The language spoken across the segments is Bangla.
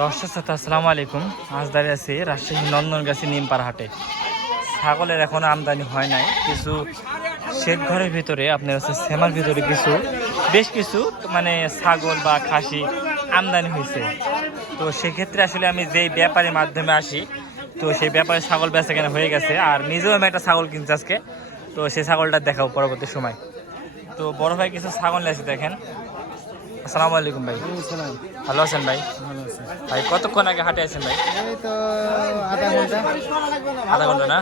দর্শক শ্রোতা আসসালামু আলাইকুম। আজ দাঁড়িয়ে আছি রাজশাহী নন্দনগাছি নিমপাড়া হাটে। ছাগলের এখনো আমদানি হয় নাই, কিছু শেড ঘরের ভিতরে আপনার হচ্ছে সেমার ভিতরে বেশ কিছু মানে ছাগল বা খাসি আমদানি হয়েছে। তো সেক্ষেত্রে আসলে আমি যেই ব্যাপারের মাধ্যমে আসি, তো সেই ব্যাপারে ছাগল বেচা কেনা হয়ে গেছে, আর নিজেও আমি একটা ছাগল কিনছি আজকে। তো সেই ছাগলটা দেখাবো পরবর্তী সময়। তো বড় ভাই কিছু ছাগল নিয়ে আছে, দেখেন। আসসালামু আলাইকুম ভাই, ভালো আছেন ভাই? ভাই কতক্ষণ আগে হাটে আছেন ভাই? আধা ঘন্টা না?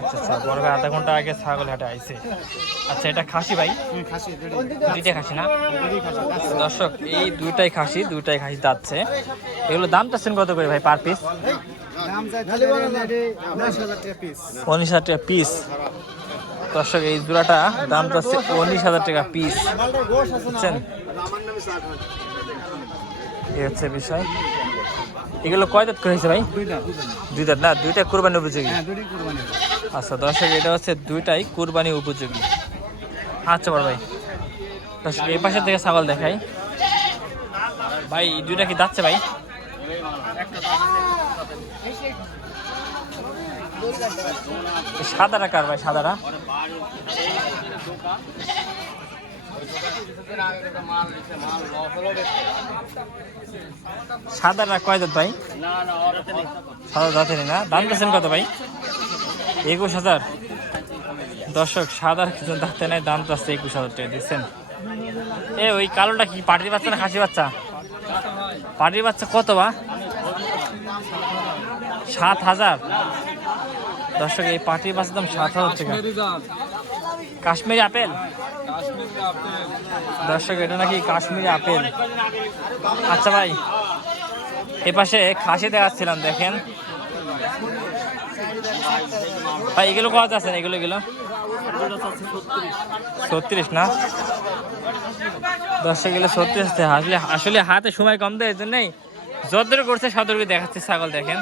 আচ্ছা আচ্ছা, বড় ভাই আধা ঘন্টা আগে ছাগল হাটে আইছে। আচ্ছা, এটা খাসি ভাই? দুইটাই খাসি না দর্শক? এই দুইটাই খাসি যাচ্ছে। এগুলো দাম চাচ্ছেন কত করে ভাই পার পিস? 19,000 টাকা পিস। দর্শক এই জোড়াটা দাম চাচ্ছে 19,000 টাকা পিস, বুঝছেন? এই হচ্ছে বিষয়। এগুলো কয় দাঁত করেছে ভাই? দুই দাঁত না? দুইটা কুরবানি উপযোগী? আচ্ছা দর্শক, এটা হচ্ছে দুইটাই কুরবানি উপযোগী। আচ্ছা বড় ভাই, দর্শক এই পাশের থেকে ছাগল দেখাই ভাই। দুইটা কি যাচ্ছে ভাই? সাদাটা কার ভাই? সাদাটা সাদাটা কয় দাঁত ভাই? সাদা দাঁতের না? দাম দিচ্ছেন কত ভাই? 21,000। দর্শক সাদার কিছু দাঁতে নাই, দাম তো আছে 21,000 টাকা দিচ্ছেন। ওই কালোটা কি পাটির বাচ্চা না খাসি বাচ্চা? পাটির বাচ্চা কত বা? 7,000। দর্শক এই পাটির বাচ্চার দাম 7,000 টাকা। কাশ্মীরি আপেল? দর্শক এটা নাকি কাশ্মীরি আপেল। আচ্ছা ভাই, এ পাশে খাসি দেখাচ্ছিলাম, দেখেন ভাই। এগুলো কত আছেন? এগুলো 36 না? দর্শক এগুলো 36 আসলে আসলে হাতে সময় কম দেয়, এই জন্যই যদ্দূর করছে সদর দেখাচ্ছে ছাগল, দেখেন।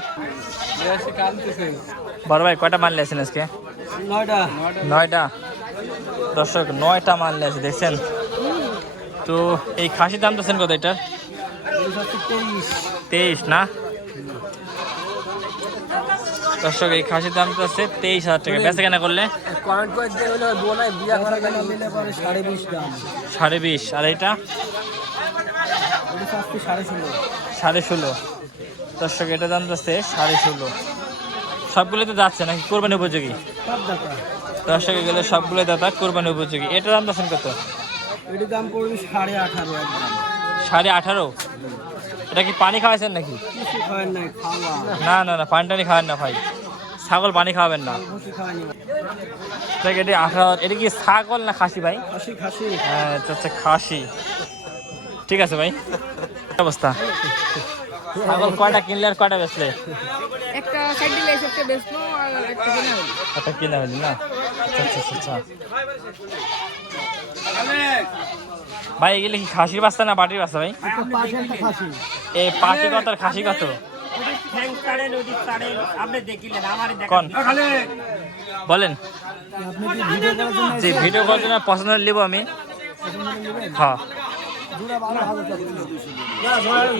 বড় ভাই কয়টা মাল নিয়েছেন আজকে? 9টা। দর্শক 9টা মাল নিয়েছে, দেখছেন তো। এই খাসির দাম দিচ্ছেন কত এটা? 23 না? দর্শক এই খাসির দাম তো আছে 23,000 টাকা। বেচা কেনা করলে 20.5। আর এটা 16.5। দর্শক এটা দাম যাচ্ছে 16.5। সবগুলো তো যাচ্ছে নাকি কোরবানি উপযোগী? দর্শক এগুলো সবগুলো দাদা কোরবানি উপযোগী। এটার দাম যাচ্ছেন কত? এটার দাম পড়বে 18.5। 18.5? এটা কি পানি খাওয়াইছেন নাকি? না না না, পানি টানি খাওয়ান না ভাই, ছাগল পানি খাওয়াবেন না। এটা 18। এটা কি ছাগল না খাসি ভাই? হ্যাঁ আচ্ছা, খাসি। ঠিক আছে ভাই। অবস্থা ছাগল কয়টা কিনলে আর কয়টা বেচলে? একটা সাইড দিলে একটা বেচবো আর একটা কিনা হলো। একটা কিনা হলি না? আচ্ছা। ভাই এগুলো কি খাসির বাচ্চা না বাটির বাচ্চা ভাই? এই পাটি কত আর খাসি কত? কোন বলেন? জি, ভিডিও করার জন্য পছন্দ নিব আমি। হ্যাঁ,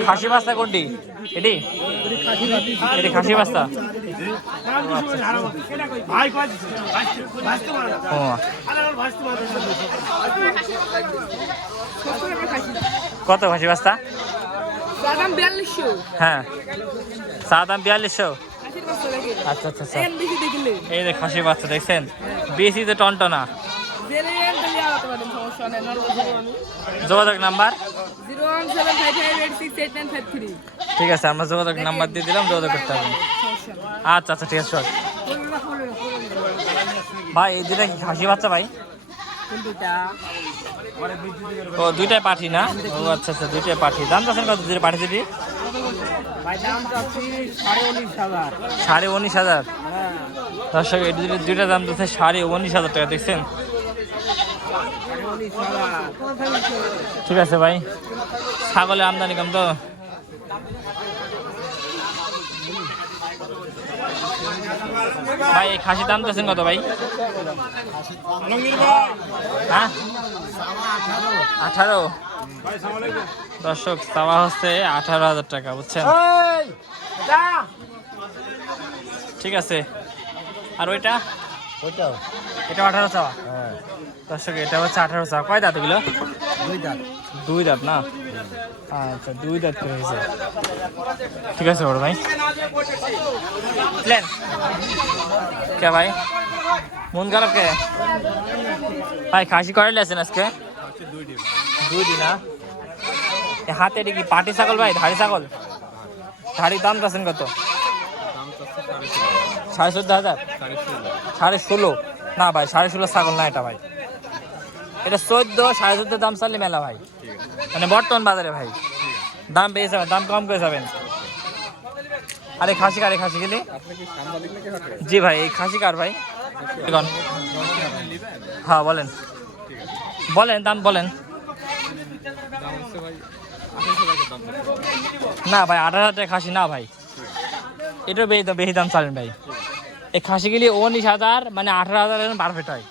খাসি বাস্তা কোনটি? এটি খাসি বাস্তা। কত খাসি বাস্তা? হ্যাঁ, চা দাম 4200। আচ্ছা। এই যে খাসি বাচ্চা দেখছেন, বেশি তো টনটনা। যোগাযোগ নাম্বার? ঠিক আছে, আমরা যোগাযোগ নাম্বার দিয়ে দিলাম, যোগাযোগ করতে হবে। আচ্ছা ঠিক আছে ভাই। এই দুটা কি খাসি বাচ্চা ভাই? ও দুইটাই পাঠি না? ও আচ্ছা, দুইটাই পাঠি। দাম চাচ্ছেন কত দুটো পাঠি দুটি? 19,500। দর্শক এই দুইটা দাম যাচ্ছে 19,500 টাকা, দেখছেন? ঠিক আছে ভাই, ছাগলের আমদানি কম তো। ভাই এই খাসির দাম দিচ্ছেন কত ভাই? হ্যাঁ 18। দর্শক চাওয়া হচ্ছে 18,000 টাকা, বুঝছেন? ঠিক আছে। আর ওইটা? এটা 18 চাওয়া। দর্শক এটা হচ্ছে 18 চাওয়া। কয় দাঁত এগুলো? দুই দাঁত না? আচ্ছা, 2 দাঁত করে হয়েছে। ঠিক আছে বড় ভাই। প্ল্যান কে ভাই? মন খারাপ কে ভাই? খাসি করাইলে আছেন আজকে? 2 দিন না? হাতে এটা কি পাটি ছাগল ভাই? ধাড়ি ছাগল? ধাড়ি দাম চাচ্ছেন কত? 14,500? 16,500 না ভাই, 16,500 ছাগল না এটা ভাই। এটা 14, 14,500 দাম চাইলে মেলা ভাই, মানে বর্তমান বাজারে ভাই। দাম পেয়ে যাবেন, দাম কম করে যাবেন। আরে খাসি কারে? খাসি গেলে জি ভাই। এই খাসি কার ভাই? হ্যাঁ বলেন, বলেন দাম বলেন। না ভাই, 18,000 টাকা খাসি না ভাই, এটাও বেশি দাম চালেন ভাই। এই খাসিগুলি 19,000 মানে 18,000 পারফেক্ট হয়,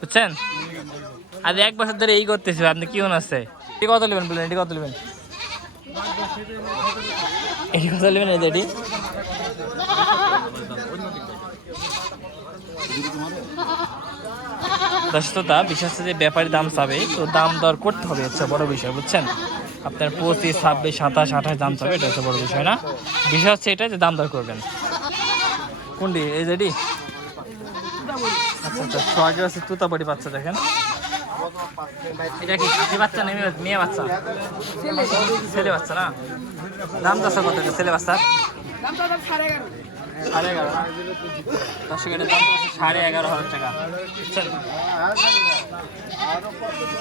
বুঝছেন? আজ 1 বছর ধরে এই করতেছি, আপনি কি মনে হচ্ছে? এটি কত নেবেন বলেন? এটি কত নেবেন? এটি কত নেবেন? এটি দর্শকতা বিশেষ যে ব্যাপারী দাম চাবে, তো দাম দর করতে হবে, হচ্ছে বড় বিষয়, বুঝছেন? আপনার 25, 26, 27, 28 দাম চাবে, এটা হচ্ছে বড় বিষয় না। বিষয় হচ্ছে এটা যে দাম দর করবেন। কোনটি? এই যেটি? আচ্ছা আচ্ছা, সোয়াগে আছে তুতাবড়ি বাচ্চা, দেখেন। এটা কি খাসি বাচ্চা না মেয়ে বাচ্চা? ছেলে বাচ্চা না? দাম দশ কত ছেলে বাচ্চার? 11,500। দর্শক এটার দাম 11,500 টাকা, বুঝছেন?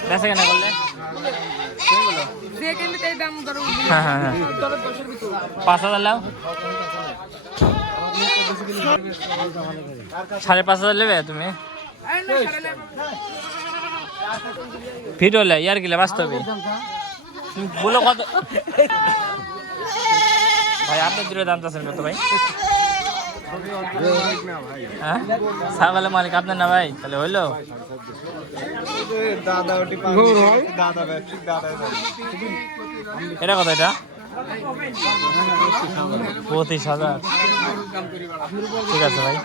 বেচা কেনা করলে হ্যাঁ হ্যাঁ হ্যাঁ 5,000 লাও, 5,500 নেবে তুমি? ফিট হলে ইয়ার গেলে বাস্তবে তুমি বলো কত ভাই? আপনার দূরে দাম চাচ্ছেন কত ভাই? হ্যাঁ, ছাগলের মালিক আপনার না ভাই? তাহলে হইলো এটা কত? এটা 25,000। ঠিক আছে ভাই।